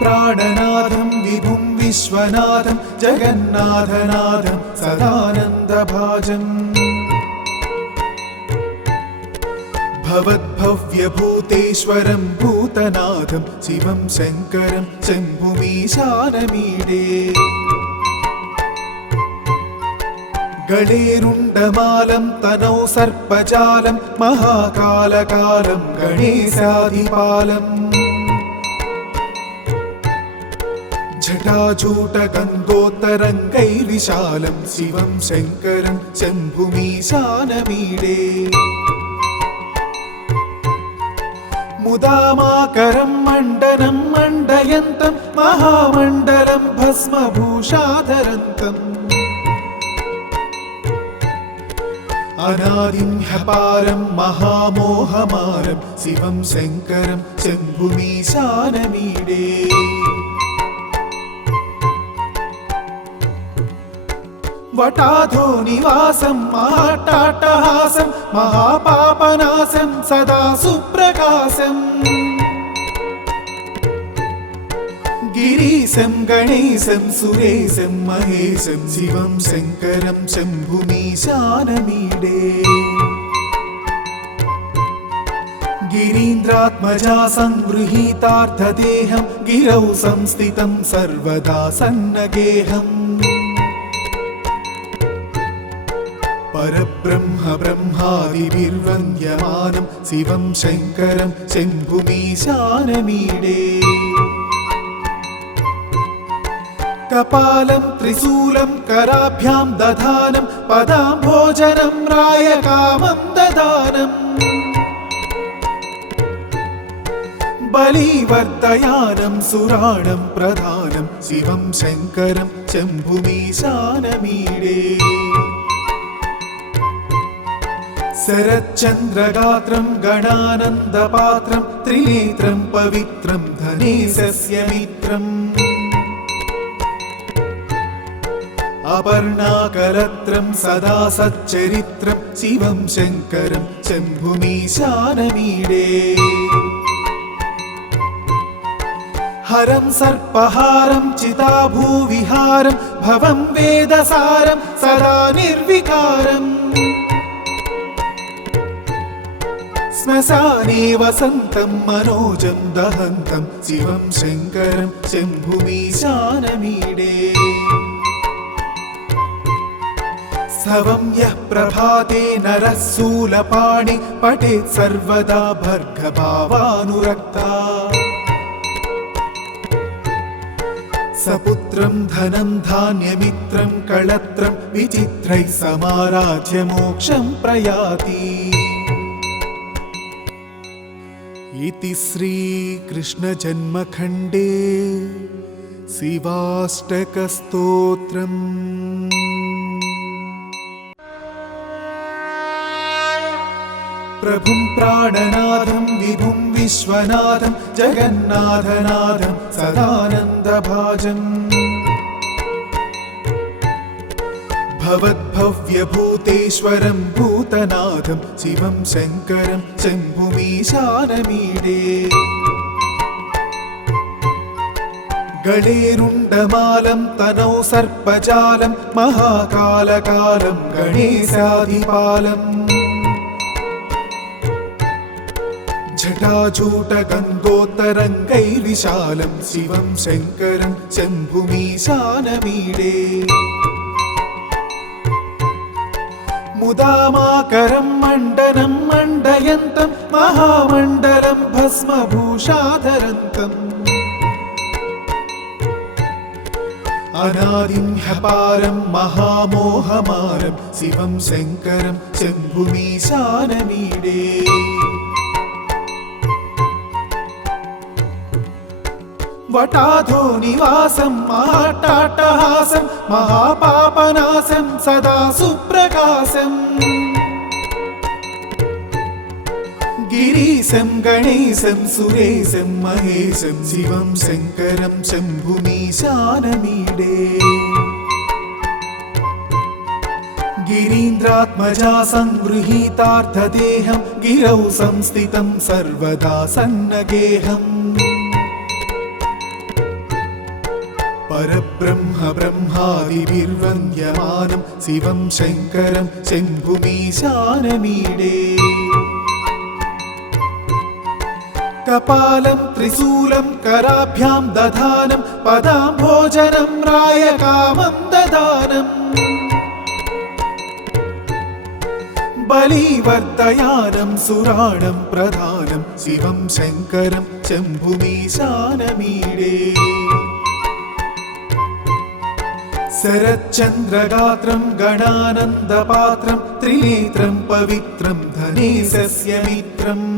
प्राणनाथं विभुं विश्वनाथं जगन्नाथनाथं सदानन्दभाजम् भवद्भव्यभूतेश्वरं भूतनाथं शिवं शङ्करं शम्भुमीशानमीडे गणेरुण्डमालं तनौ सर्पजालं महाकालकालं गणेशाधिपालम् जटाजूटगङ्गोत्तरङ्गैर्विशालं शिवं शङ्करं शम्भुमीशानमीडे मुदामाकरं मण्डनं मण्डयन्तं महामण्डलं भस्मभूषाधरन्तम् अनादिं ह्यपारं महामोहमारं शिवं शङ्करं शम्भुमीशानमीडे वटाधो निवासं महाट्टाट्टहासं महापापनाशं सदा सुप्रकाशं गिरीशं गणेशं सुरेशं महेशं शिवं शङ्करं शम्भुमीशानमीडे गिरीन्द्रात्मजा संगृहीतार्थदेहं गिरौ संस्थितं सर्वदा सन्नगेहम् परब्रह्म ब्रह्मादिभिर्वन्द्यमानं शिवं शङ्करं शम्भुमीशानमीडे कपालं त्रिशूलं कराभ्यां दधानं पदाम्भोजनं रायकामं ददानम् बलिवर्धयानं सुराणं प्रधानं शिवं शङ्करं शम्भुमीशानमीडे शरच्चन्द्रगात्रं गणानन्दपात्रं त्रिनेत्रं पवित्रं धनेशस्य मित्रम् अपर्णाकलत्रं सदा सच्चरित्रं शिवं शङ्करं शम्भुमीशानमीडे हरं सर्पहारं चिताभूविहारं भवं वेदसारं सदा निर्विकारम् श्मशाने वसन्तं मनोजं दहन्तं शिवं शङ्करं शम्भुमीशानमीडे स्तवं यः प्रभाते नरः शूलपाणि पठेत् सर्वदा भर्गभावानुरक्ता सपुत्रं धनं धान्यमित्रं कळत्रं विचित्रैः समाराध्य मोक्षं प्रयाति इति श्रीकृष्णजन्मखण्डे शिवाष्टकस्तोत्रम्। प्रभुं प्राणनाथं विभुं विश्वनाथं जगन्नाथनाथं सदानन्दभाजम् भवद्भव्यभूतेश्वरं भूतनाथं शिवं शङ्करं शम्भुमीशानमीडे गणेरुण्डमालं तनौ सर्पजालं महाकालकालं गणेशाधिपालम् जटाजूटगङ्गोत्तरङ्गैर्विशालं शिवं शङ्करं शम्भुमीशानमीडे मुदामाकरं मण्डनं मण्डयन्तं महामण्डलं भस्मभूषाधरन्तम् अनादिं ह्यपारं महामोहमारं शिवं शङ्करं शम्भुमीशानमीडे वटाधो निवासं महाट्टाट्टहासं महापापनाशं सदा सुप्रकाशम् गिरीशं गणेशं सुरेशं महेशं शिवं शङ्करं शम्भुमीशानमीडे गिरीन्द्रात्मजा संगृहीतार्थदेहं गिरौ संस्थितं सर्वदा सन्नगेहम् परब्रह्म ब्रह्मादिभिर्वन्द्यमानं शिवं शङ्करं शम्भुमीशानमीडे कपालं त्रिशूलं कराभ्यां दधानं पदाम्भोजनं रायकामं ददानम् बलिवर्धयानं सुराणं प्रधानं शिवं शङ्करं शम्भुमीशानमीडे शरच्चन्द्रगात्रं गणानन्दपात्रं त्रिनेत्रं पवित्रं धनेशस्य मित्रम्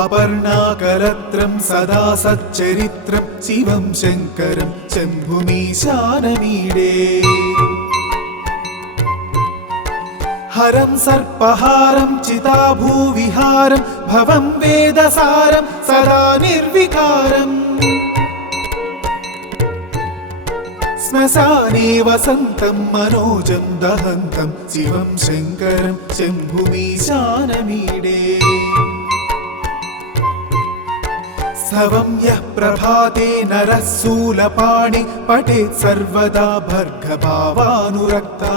अपर्णाकलत्रं सदा सच्चरित्रं शिवं शङ्करं शम्भुमीशानमीडे हरं सर्पहारं चिताभूविहारं भवं वेदसारं सदा निर्विकारम् श्मशाने वसन्तं मनोजं दहन्तं शिवं शङ्करं शम्भुमीशानमीडे स्तवं यः प्रभाते नरः शूलपाणि पठेत् सर्वदा भर्गभावानुरक्ता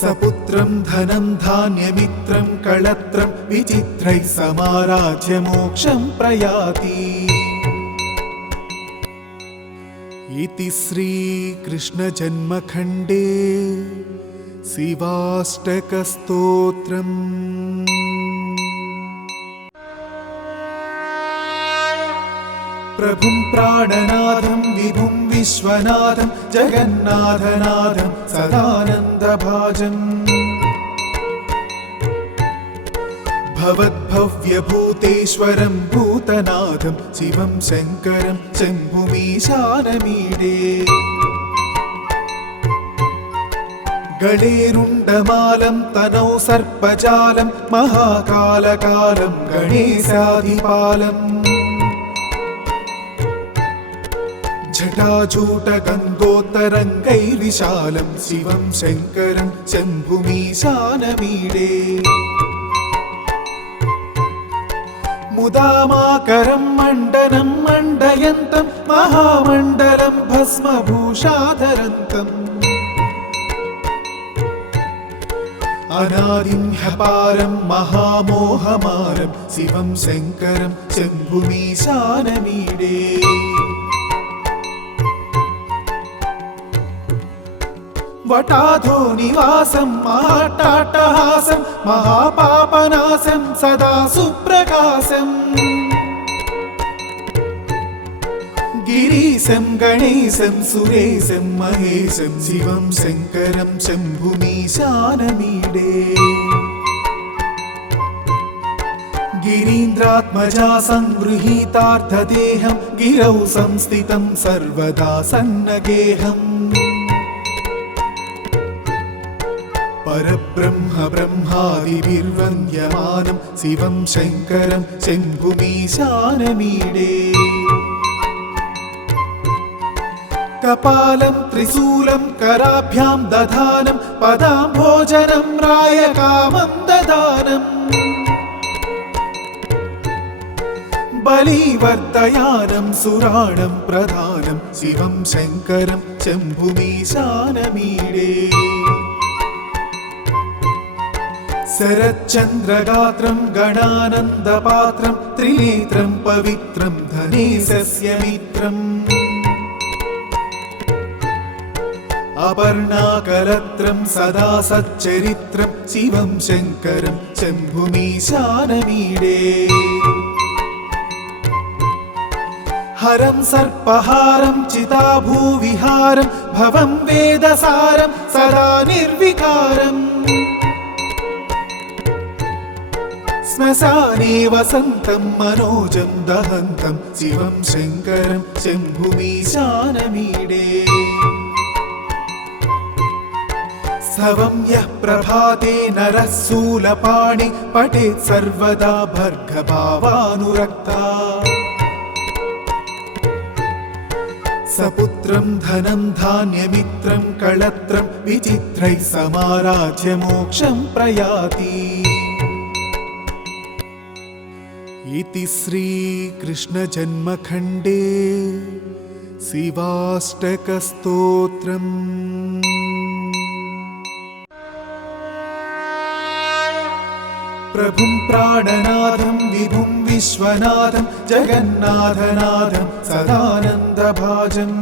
सपुत्रं धनं धान्यमित्रं कळत्रं विचित्रैः समाराध्य मोक्षं प्रयाति इति श्रीकृष्णजन्मखण्डे शिवाष्टकस्तोत्रम् प्रभुं प्राणनाथं विभुं विश्वनाथं जगन्नाथनाथं सदानन्दभाजम् भवद्भव्यभूतेश्वरं भूतनाथं शिवं शङ्करं शम्भुमीशानमीडे गणेरुण्डमालं तनौ सर्पजालं महाकालकालं गणेशाधिपालम् जटाजूटगन्धोत्तरङ्गैर्विशालं शिवं शङ्करं शम्भुमीशानमीडे मुदामाकरं मण्डनं मण्डयन्तं महामण्डलं भस्मभूषाधरन्तम् अनादिं ह्यपारं महामोहमारं शिवं शङ्करं शम्भुमीशानमीडे वटाधो निवासं महाट्टाट्टहासं महापापनाशं सदा सुप्रकाशम् गिरीशं गणेशं सुरेशं महेशं शिवं शङ्करं शम्भुमीशानमीडे गिरीन्द्रात्मजा संगृहीतार्थदेहं गिरौ संस्थितं सर्वदा सन्नगेहम् परब्रह्म ब्रह्मादिभिर्वन्द्यमानं शिवं शङ्करं शम्भुमीशानमीडे कपालं त्रिशूलं कराभ्यां दधानं पदाम्भोजनं रायकामं ददानम् बलिवर्धयानं सुराणं प्रधानं शिवं शङ्करं शम्भुमीशानमीडे शरच्चन्द्रगात्रं गणानन्दपात्रं त्रिनेत्रं पवित्रं धनेशस्य मित्रम् अपर्णाकलत्रं सदा सच्चरित्रं शिवं शङ्करं शम्भुमीशानमीडे हरं सर्पहारं चिताभूविहारं भवं वेदसारं सदा निर्विकारम् श्मशाने वसन्तं मनोजं दहन्तं शिवं शङ्करं शम्भुमीशानमीडे स्तवं यः प्रभाते नरः शूलपाणि पठेत् सर्वदा भर्गभावानुरक्ता सपुत्रं धनं धान्यमित्रं कळत्रं विचित्रैः समाराध्य मोक्षं प्रयाति इति श्रीकृष्णजन्मखण्डे शिवाष्टकस्तोत्रम्। प्रभुं प्राणनाथं विभुं विश्वनाथं जगन्नाथनाथं सदानन्दभाजम्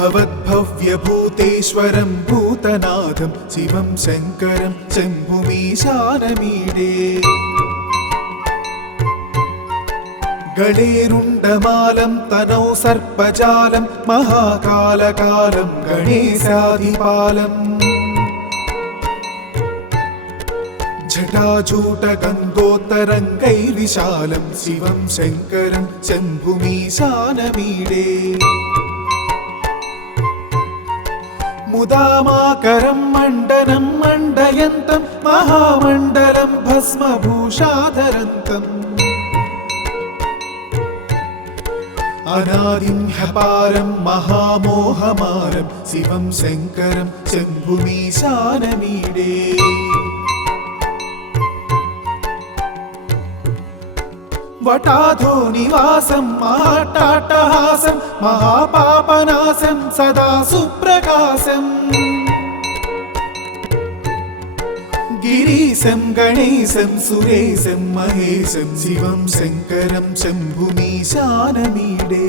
भवद्भव्यभूतेश्वरं भूतनाथं शिवं शङ्करं शम्भुमीशानमीडे गणेरुण्डमालं तनौ सर्पजालं महाकालकालं गणेशाधिपालम् जटाजूटगङ्गोत्तरङ्गैर्विशालं शिवं शङ्करं शम्भुमीशानमीडे मुदामाकरं मण्डनं मण्डयन्तं महामण्डलं भस्मभूषाधरन्तम् अनादिं ह्यपारं महामोहमारं शिवं शङ्करं शम्भुमीशानमीडे वटाधो निवासं महाट्टाट्टहासं महापापनाशं सदा सुप्रकाशम् गिरीशं गणेशं सुरेशं महेशं शिवं शङ्करं शम्भुमीशानमीडे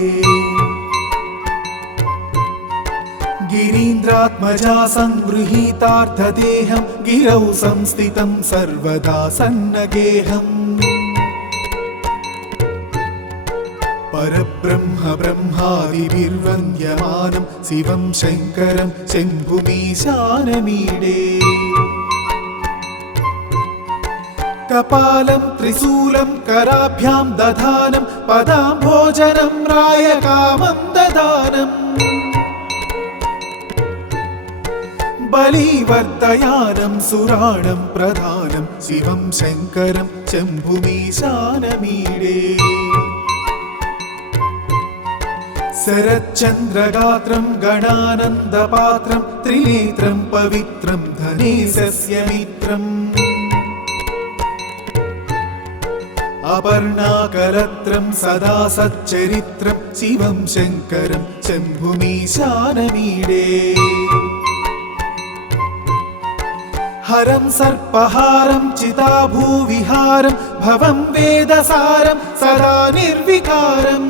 गिरीन्द्रात्मजा संगृहीतार्थदेहं गिरौ संस्थितं सर्वदा सन्नगेहम् परब्रह्म ब्रह्मादिभिर्वन्द्यमानं शिवं शङ्करं शम्भुमीशानमीडे कपालं त्रिशूलं कराभ्यां दधानं पदाम्भोजनं रायकामं ददानम् बलिवर्धयानं सुराणं प्रधानं शिवं शङ्करं शम्भुमीशानमीडे शरच्चन्द्रगात्रं गणानन्दपात्रं त्रिनेत्रं पवित्रं धनेशस्य मित्रम् अपर्णाकलत्रं सदा सच्चरित्रं शिवं शङ्करं शम्भुमीशानमीडे हरं सर्पहारं चिताभूविहारं भवं वेदसारं सदा निर्विकारम्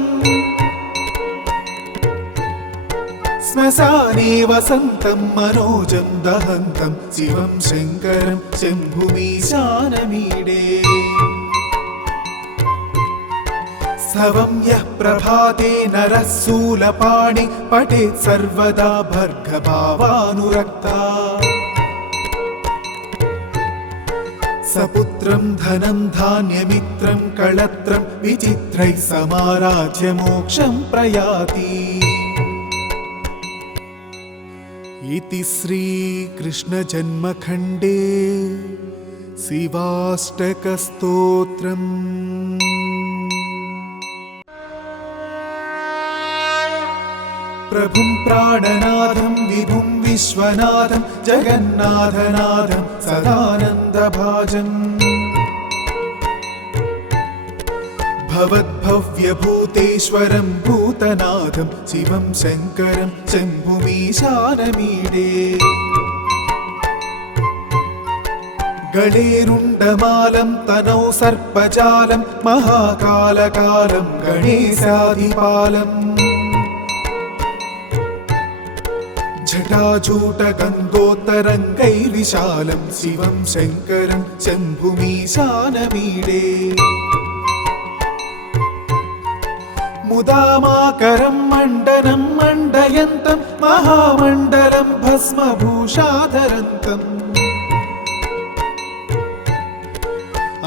श्मशाने वसन्तं मनोजं दहन्तं शिवं शङ्करं शम्भुमीशानमीडे स्तवं यः प्रभाते नरः शूलपाणि पठेत् सर्वदा भर्गभावानुरक्ता सपुत्रं धनं धान्यमित्रं कळत्रं विचित्रैः समाराध्य मोक्षं प्रयाति। इति श्रीकृष्णजन्मखण्डे शिवाष्टकस्तोत्रम्। प्रभुं प्राणनाथं विभुं विश्वनाथं जगन्नाथनाथं सदानन्दभाजम् भवद्भव्यभूतेश्वरं भूतनाथं शिवं शङ्करं शम्भुमीशानमीडे गणेरुण्डमालं तनौ सर्पजालं महाकालकालं गणेशाधिपालम् जटाजूटगङ्गोत्तरङ्गैर्विशालं शिवं शङ्करं शम्भुमीशानमीडे मुदामाकरं मण्डनं मण्डयन्तं महामण्डलं भस्मभूषाधरन्तम्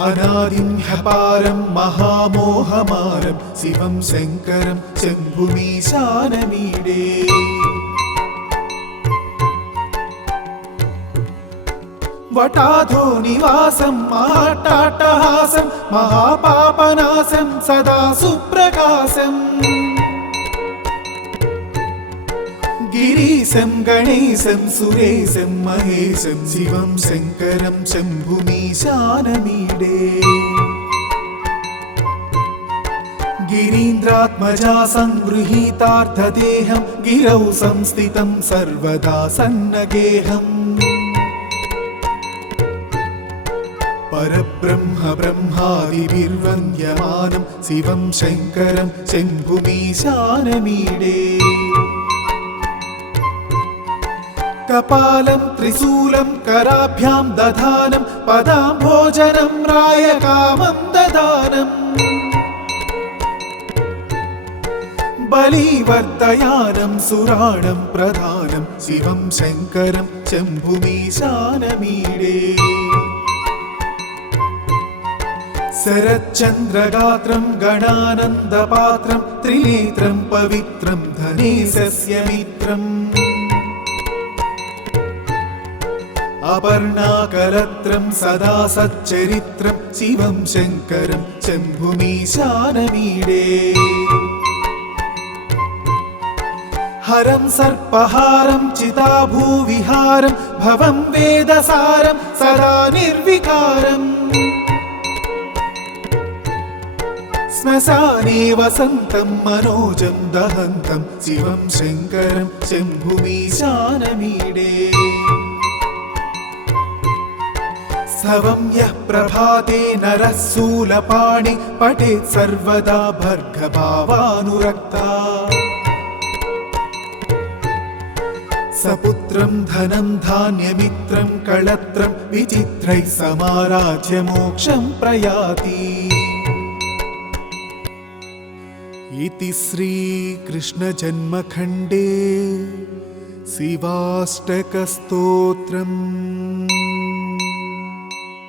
अनादिं ह्यपारं महामोहमारं शिवं शङ्करं शम्भुमीशानमीडे वटाधो निवासं महाट्टाट्टहासं महापापनाशं सदा सुप्रकाशम् गिरीशं गणेशं सुरेशं महेशं शिवं शङ्करं शम्भुमीशानमीडे गिरीन्द्रात्मजा संगृहीतार्थदेहं गिरौ संस्थितं सर्वदा सन्नगेहम् परब्रह्म ब्रह्मादिभिर्वन्द्यमानं शिवं शङ्करं शम्भुमीशानमीडे कपालं त्रिशूलं कराभ्यां दधानं पदाम्भोजनं रायकामं ददानम् बलिवर्धयानं सुराणं प्रधानं शिवं शङ्करं शम्भुमीशानमीडे शरच्चन्द्रगात्रं गणानन्दपात्रं त्रिनेत्रं पवित्रं धनेशस्य मित्रम् अपर्णाकलत्रं सदा सच्चरित्रं शिवं शङ्करं शम्भुमीशानमीडे हरं सर्पहारं चिताभूविहारं भवं वेदसारं सदा निर्विकारम् श्मशाने वसन्तं मनोजं दहन्तं शिवं शङ्करं शम्भुमीशानमीडे स्तवं यः प्रभाते नरः शूलपाणि पठेत् सर्वदा भर्गभावानुरक्ता सपुत्रं धनं धान्यमित्रं कळत्रं विचित्रैः समाराध्य मोक्षं प्रयाति इति श्रीकृष्णजन्मखण्डे शिवाष्टकस्तोत्रम्।